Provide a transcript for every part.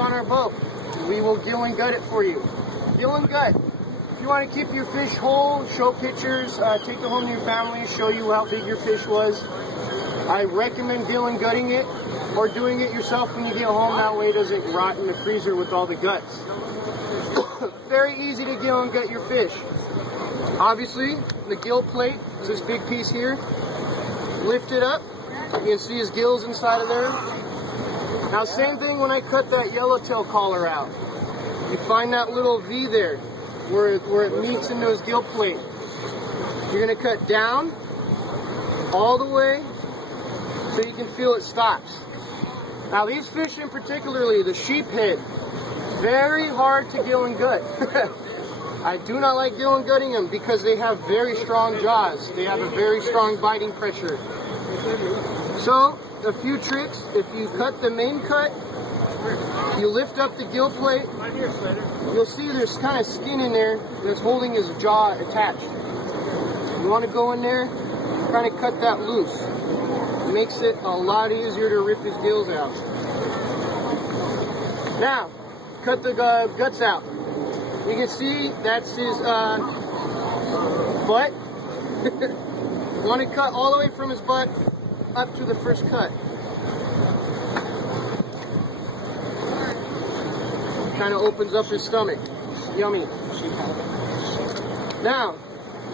on our boat. We will gill and gut it for you. Gill and gut. If you want to keep your fish whole, show pictures, take it home to your family, show you how big your fish was, I recommend gill and gutting it or doing it yourself when you get home. That way it doesn't rot in the freezer with all the guts. Very easy to gill and gut your fish. Obviously, the gill plate is this big piece here. Lift it up. You can see his gills inside of there. Now, same thing when I cut that yellowtail collar out. You find that little V there where it meets into his gill plate. You're going to cut down all the way so you can feel it stops. Now, these fish in particularly, the sheephead, very hard to gill and gut. I do not like gill and gutting them because they have very strong jaws. They have a very strong biting pressure. So, a few tricks. If you cut the main cut, you lift up the gill plate, you'll see there's kind of skin in there that's holding his jaw attached. You want to go in there, kind of cut that loose. It makes it a lot easier to rip his gills out. Now, cut the guts out. You can see that's his butt. You want to cut all the way from his butt up to the first cut. Kind of opens up his stomach. Yummy. Now,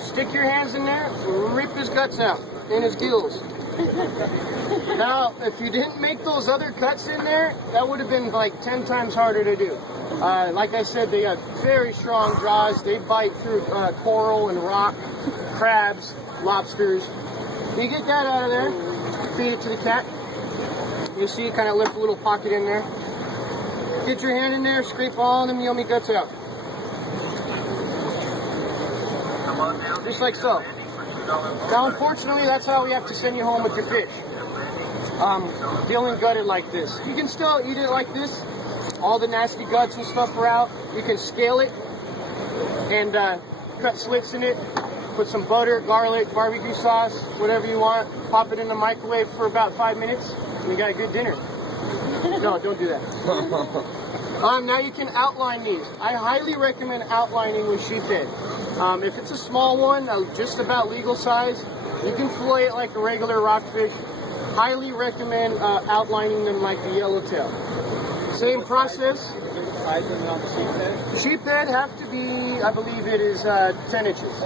stick your hands in there, rip his guts out and his gills. Now, if you didn't make those other cuts in there, that would have been like 10 times harder to do. Like I said, they have very strong jaws. They bite through coral and rock, crabs, lobsters. You get that out of there, feed it to the cat. You see it kind of lift a little pocket in there. Get your hand in there, scrape all them yummy guts out. Just like so. Now, unfortunately, that's how we have to send you home with your fish. Gill and gutted like this. You can still eat it like this. All the nasty guts and stuff are out. You can scale it and cut slits in it. Put some butter, garlic, barbecue sauce, whatever you want. Pop it in the microwave for about 5 minutes, and you got a good dinner. No, don't do that. Now you can outline these. I highly recommend outlining with sheephead. If it's a small one, just about legal size, you can fillet it like a regular rockfish. Highly recommend outlining them like the yellowtail. Same process. Sheephead have to be, I believe it is 10 inches.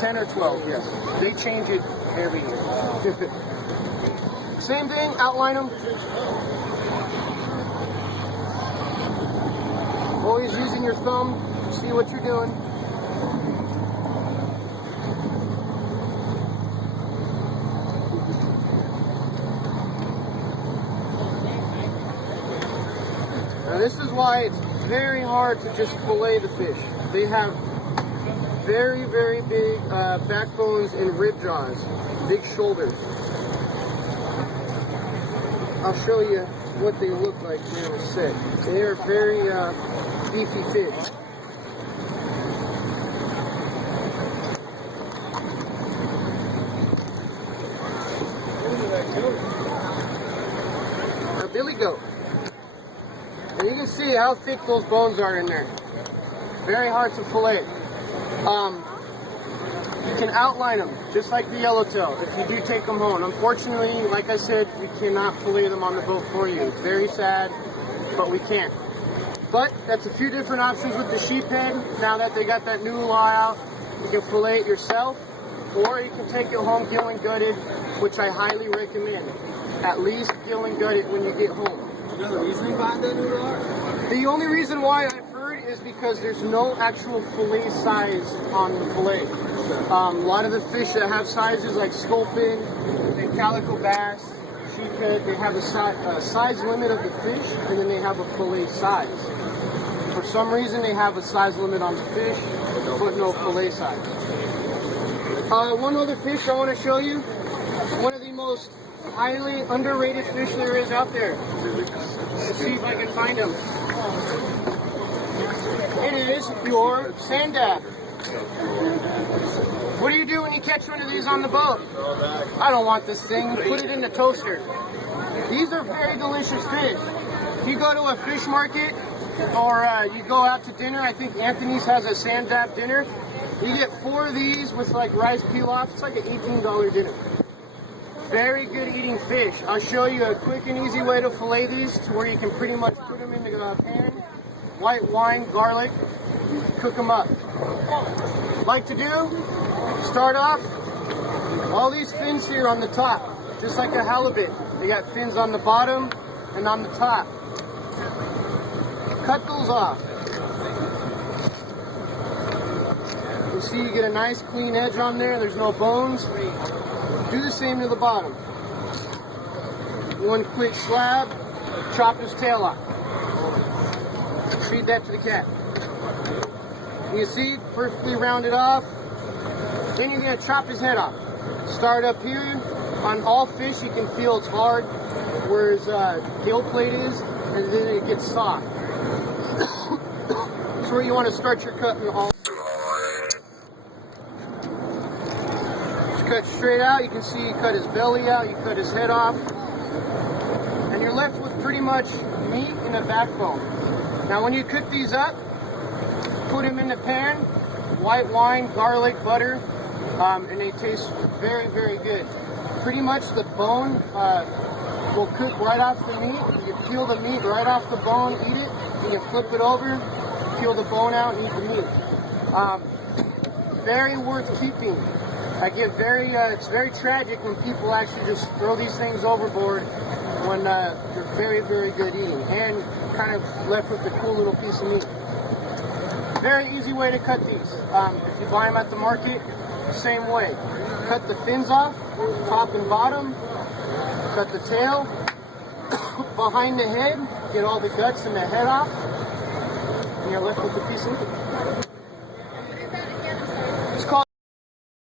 10 or 12, yes. They change it every year. Same thing, outline them. Always using your thumb to see what you're doing. Now this is why it's very hard to just fillet the fish. They have very, very big backbones and rib jaws, big shoulders. I'll show you what they look like here in a sec. They are very beefy fish. Now, billy goat. And you can see how thick those bones are in there. Very hard to fillet. You can outline them, just like the yellowtail, if you do take them home. Unfortunately, like I said, we cannot fillet them on the boat for you. It's very sad, but we can't. But that's a few different options with the sheephead. Now that they got that new law out, you can fillet it yourself, or you can take it home gill and gutted, which I highly recommend. At least gill and gut it when you get home. You know the reasoning behind that new law? The only reason why I've heard is because there's no actual fillet size on the fillet. A lot of the fish that have sizes like sculpin and calico bass, sheephead, they have a size limit of the fish, and then they have a fillet size. For some reason, they have a size limit on the fish, but no fillet size. One other fish I want to show you. One of the most highly underrated fish there is out there. Let's see if I can find him. It is your sand dab. What do you do when you catch one of these on the boat? I don't want this thing. Put it in the toaster. These are very delicious fish. If you go to a fish market or you go out to dinner, I think Anthony's has a sand dab dinner. You get 4 of these with like rice pilaf. It's like an $18 dinner. Very good eating fish. I'll show you a quick and easy way to fillet these to where you can pretty much put them into a pan, white wine, garlic, cook them up. Like to do, start off, all these fins here on the top, just like a halibut. They got fins on the bottom and on the top. Cut those off. You see you get a nice clean edge on there, there's no bones. Do the same to the bottom. One quick slab, chop his tail off. Feed that to the cat. You see, perfectly rounded off. Then you're gonna chop his head off. Start up here. On all fish, you can feel it's hard where his tail plate is, and then it gets soft. That's where you want to start your cut in the all. Cut straight out. You can see you cut his belly out, you cut his head off, and you're left with pretty much meat and a backbone. Now when you cook these up, put them in the pan, white wine, garlic, butter, and they taste very, very good. Pretty much the bone will cook right off the meat. You can peel the meat right off the bone, eat it, and you flip it over, peel the bone out, and eat the meat. Very worth keeping. It's very tragic when people actually just throw these things overboard when they're very, very good eating and kind of left with a cool little piece of meat. Very easy way to cut these. If you buy them at the market, same way. Cut the fins off, top and bottom, cut the tail, behind the head, get all the guts and the head off, and you're left with a piece of meat.